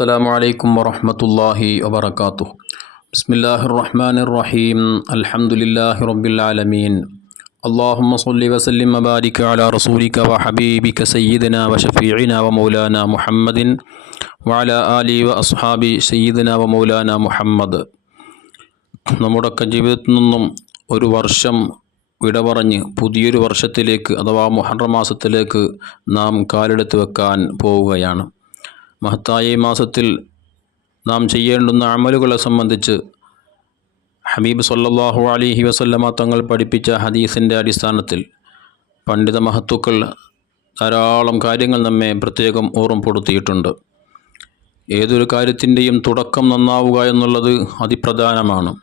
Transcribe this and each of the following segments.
السلام عليكم ورحمة الله وبركاته بسم الله الرحمن الرحيم الحمد لله رب العالمين اللهم صل وسلم وبارك على رسولك وحبيبك سيدنا وشفيعنا ومولانا محمد وعلى آله وأصحاب سيدنا ومولانا محمد നമ്മുടെയൊക്കെ ജീവിതത്തിൽ നിന്നും ഒരു വർഷം വിട പറഞ്ഞ് പുതിയൊരു വർഷത്തിലേക്ക് അഥവാ മുഹറം മാസത്തിലേക്ക് നാം കാലെടുത്ത് വെക്കാൻ പോവുകയാണ് മഹത്തായ ഈ മാസത്തിൽ നാം ചെയ്യേണ്ടുന്ന അമലുകളെ സംബന്ധിച്ച് ഹബീബ് സല്ലാഹു അലൈഹി വസല്ലമ തങ്ങൾ പഠിപ്പിച്ച ഹദീസിന്റെ അടിസ്ഥാനത്തിൽ പണ്ഡിത മഹത്തുക്കൾ ധാരാളം കാര്യങ്ങൾ നമ്മെ പ്രത്യേകം ഓർമ്മപ്പെടുത്തിയിട്ടുണ്ട്. ഏതൊരു കാര്യത്തിന്റെയും തുടക്കം നന്നാവുക എന്നുള്ളത് അതിപ്രധാനമാണ്.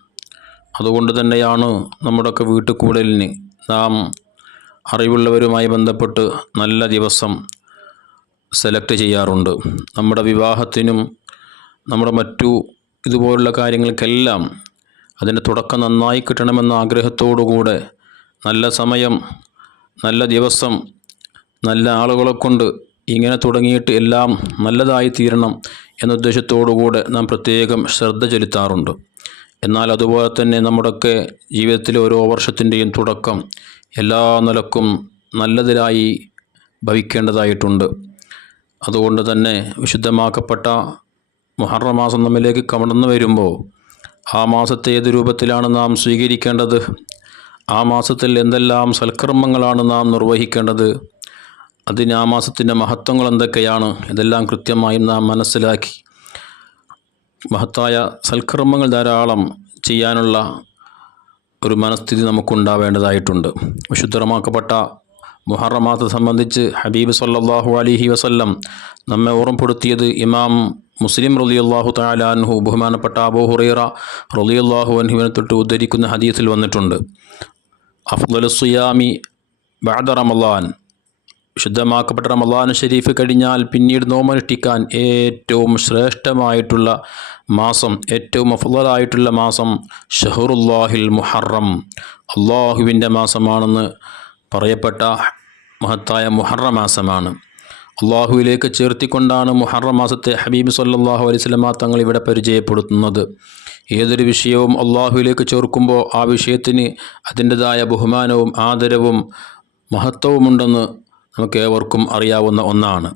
അതുകൊണ്ട് തന്നെയാണ് നമ്മുടെയൊക്കെ വീട്ടുകൂടലിന് നാം അറിവുള്ളവരുമായി ബന്ധപ്പെട്ട് നല്ല ദിവസം സെലക്ട് ചെയ്യാറുണ്ട്. നമ്മുടെ വിവാഹത്തിനും നമ്മുടെ മറ്റു ഇതുപോലുള്ള കാര്യങ്ങൾക്കെല്ലാം അതിന്റെ തുടക്കം നന്നായി കിട്ടണമെന്ന ആഗ്രഹത്തോടുകൂടെ നല്ല സമയം നല്ല ദിവസം നല്ല ആളുകളെ കൊണ്ട് ഇങ്ങനെ തുടങ്ങിയിട്ട് എല്ലാം നല്ലതായി തീരണം എന്ന ഉദ്ദേശത്തോടുകൂടെ നാം പ്രത്യേകം ശ്രദ്ധ ചെലുത്താറുണ്ട്. എന്നാൽ അതുപോലെ തന്നെ നമ്മുടെയൊക്കെ ജീവിതത്തിലെ ഓരോ വർഷത്തിന്റെയും തുടക്കം എല്ലാ നിലക്കും നല്ലതിലായി ഭവിക്കേണ്ടതായിട്ടുണ്ട്. അതുകൊണ്ട് തന്നെ വിശുദ്ധമാക്കപ്പെട്ട മുഹറ മാസം നമ്മിലേക്ക് കടന്നു വരുമ്പോൾ ആ മാസത്തെ ഏത് രൂപത്തിലാണ് നാം സ്വീകരിക്കേണ്ടത്? ആ മാസത്തിൽ എന്തെല്ലാം സൽക്കർമ്മങ്ങളാണ് നാം നിർവഹിക്കേണ്ടത്? അതിന് ആ മാസത്തിന്റെ മഹത്വങ്ങൾ എന്തൊക്കെയാണ്? ഇതെല്ലാം കൃത്യമായും നാം മനസ്സിലാക്കി. മഹത്തായ സൽക്കർമ്മങ്ങൾ ധാരാളം ചെയ്യാനുള്ള ഒരു മനസ്ഥിതി നമുക്കുണ്ടാവേണ്ടതായിട്ടുണ്ട്. വിശുദ്ധമാക്കപ്പെട്ട മുഹറം മാസത്തെ സംബന്ധിച്ച് ഹബീബ് സല്ലാഹു അലൈഹി വസല്ലം നമ്മെ ഓർമ്മപ്പെടുത്തിയത് ഇമാം മുസ്ലിം റളിയല്ലാഹു താലാൻഹു ബഹുമാനപ്പെട്ട അബൂ ഹുറൈറ റളിയല്ലാഹു അൻഹുവിനെ തൊട്ട് ഉദ്ധരിക്കുന്ന ഹദീസിൽ വന്നിട്ടുണ്ട്. അഫ്ദലു സുയാമി ബഅദ റമളാൻ ശുദ്ധമാക്കപ്പെട്ട റമലാൻ ഷരീഫ് കഴിഞ്ഞാൽ പിന്നീട് നോമനുഷ്ഠിക്കാൻ ഏറ്റവും ശ്രേഷ്ഠമായിട്ടുള്ള മാസം ഏറ്റവും അഫ്ദലായിട്ടുള്ള മാസം ഷഹറുല്ലാഹിൽ മുഹറം. അള്ളാഹുവിന്റെ മാസമാണെന്ന് പറയപ്പെട്ട മഹത്തായ മുഹറ മാസമാണ് അള്ളാഹുവിലേക്ക് ചേർത്തിക്കൊണ്ടാണ് മുഹറ മാസത്തെ ഹബീബ് സല്ലാഹു അലൈഹി സ്വലമ തങ്ങൾ ഇവിടെ പരിചയപ്പെടുത്തുന്നത്. ഏതൊരു വിഷയവും അള്ളാഹുവിലേക്ക് ചേർക്കുമ്പോൾ ആ വിഷയത്തിന് അതിന്റെതായ ബഹുമാനവും ആദരവും മഹത്വവുമുണ്ടെന്ന് നമുക്ക് ഏവർക്കും അറിയാവുന്ന ഒന്നാണ്.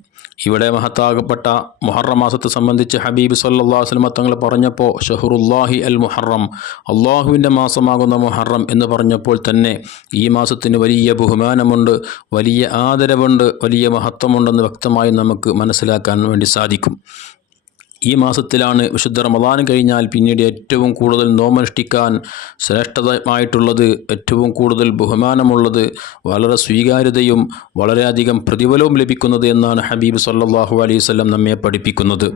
ഇവിടെ മഹത്താകപ്പെട്ട മുഹറം മാസത്തെ സംബന്ധിച്ച് ഹബീബ് സല്ലാ വസ്ലമ തങ്ങൾ പറഞ്ഞപ്പോൾ ഷഹുറുല്ലാഹി അൽ മുഹറം അള്ളാഹുവിന്റെ മാസമാകുന്ന മുഹറം എന്ന് പറഞ്ഞപ്പോൾ തന്നെ ഈ മാസത്തിന് വലിയ ബഹുമാനമുണ്ട് വലിയ ആദരവുണ്ട് വലിയ മഹത്വമുണ്ടെന്ന് വ്യക്തമായി നമുക്ക് മനസ്സിലാക്കാൻ വേണ്ടി സാധിക്കും. ഈ മാസത്തിലാണ് വിശുദ്ധ റമദാൻ കഴിഞ്ഞാൽ പിന്നീട് ഏറ്റവും കൂടുതൽ നോമനുഷ്ഠിക്കാൻ ശ്രേഷ്ഠതമായിട്ടുള്ളത് ഏറ്റവും കൂടുതൽ ബഹുമാനമുള്ളത് വളരെ സ്വീകാര്യതയും വളരെയധികം പ്രതിഫലവും ലഭിക്കുന്നത് എന്നാണ് ഹബീബ് സല്ലാഹു അലൈഹി നമ്മെ പഠിപ്പിക്കുന്നത്.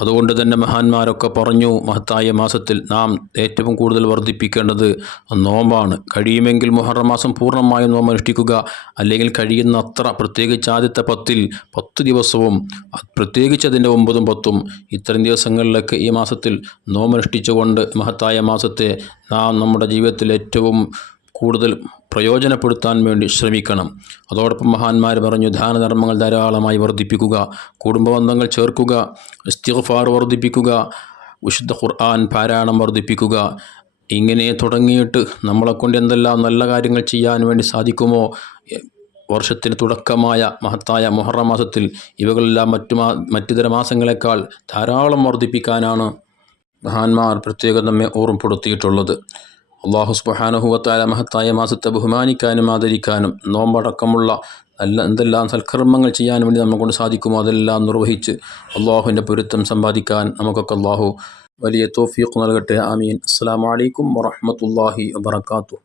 അതുകൊണ്ട് തന്നെ മഹാന്മാരൊക്കെ പറഞ്ഞു മഹത്തായ മാസത്തിൽ നാം ഏറ്റവും കൂടുതൽ വർദ്ധിപ്പിക്കേണ്ടത് നോമ്പാണ്. കഴിയുമെങ്കിൽ മുഹറം മാസം പൂർണമായും നോമനുഷ്ഠിക്കുക അല്ലെങ്കിൽ കഴിയുന്ന അത്ര പ്രത്യേകിച്ച് ആദ്യത്തെ പത്തിൽ പത്ത് ദിവസവും പ്രത്യേകിച്ച് അതിന്റെ ഒമ്പതും പത്തും ഇത്തരം ദിവസങ്ങളിലൊക്കെ ഈ മാസത്തിൽ നോമനുഷ്ഠിച്ചുകൊണ്ട് മഹത്തായ മാസത്തെ നാം നമ്മുടെ ജീവിതത്തിൽ ഏറ്റവും കൂടുതൽ പ്രയോജനപ്പെടുത്താൻ വേണ്ടി ശ്രമിക്കണം. അതോടൊപ്പം മഹാന്മാർ പറഞ്ഞു ദാനധർമ്മങ്ങൾ ധാരാളമായി വർദ്ധിപ്പിക്കുക കുടുംബബന്ധങ്ങൾ ചേർക്കുക ഇസ്തിഗ്ഫാർ വർദ്ധിപ്പിക്കുക വിശുദ്ധ ഖുർആൻ പാരായണം വർദ്ധിപ്പിക്കുക. ഇങ്ങനെ തുടങ്ങിയിട്ട് നമ്മളെക്കൊണ്ട് എന്തെല്ലാം നല്ല കാര്യങ്ങൾ ചെയ്യാൻ വേണ്ടി സാധിക്കുമോ വർഷത്തിന് തുടക്കമായ മഹത്തായ മുഹറം മാസത്തിൽ ഇവകളെല്ലാം മറ്റു മാ മറ്റുതര മാസങ്ങളെക്കാൾ ധാരാളം വർദ്ധിപ്പിക്കാനാണ് മഹാന്മാർ പ്രത്യേകം നമ്മെ ഓർമ്മപ്പെടുത്തിയിട്ടുള്ളത്. അള്ളാഹു സുബഹാനുഹുവത്തായ മഹത്തായ മാസത്തെ ബഹുമാനിക്കാനും ആദരിക്കാനും നോമ്പടക്കമുള്ള നല്ല എന്തെല്ലാം സൽക്കർമ്മങ്ങൾ ചെയ്യാൻ വേണ്ടി നമ്മളെക്കൊണ്ട് സാധിക്കുമോ അതെല്ലാം നിർവഹിച്ച് അള്ളാഹുവിന്റെ പൊരുത്തം സമ്പാദിക്കാൻ നമുക്കൊക്കെ അള്ളാഹു വലിയ തോഫീഖ് നൽകട്ടെ. ആമീൻ. അസ്സാം വലൈക്കും വറഹമത്തല്ലാഹി വാത്തു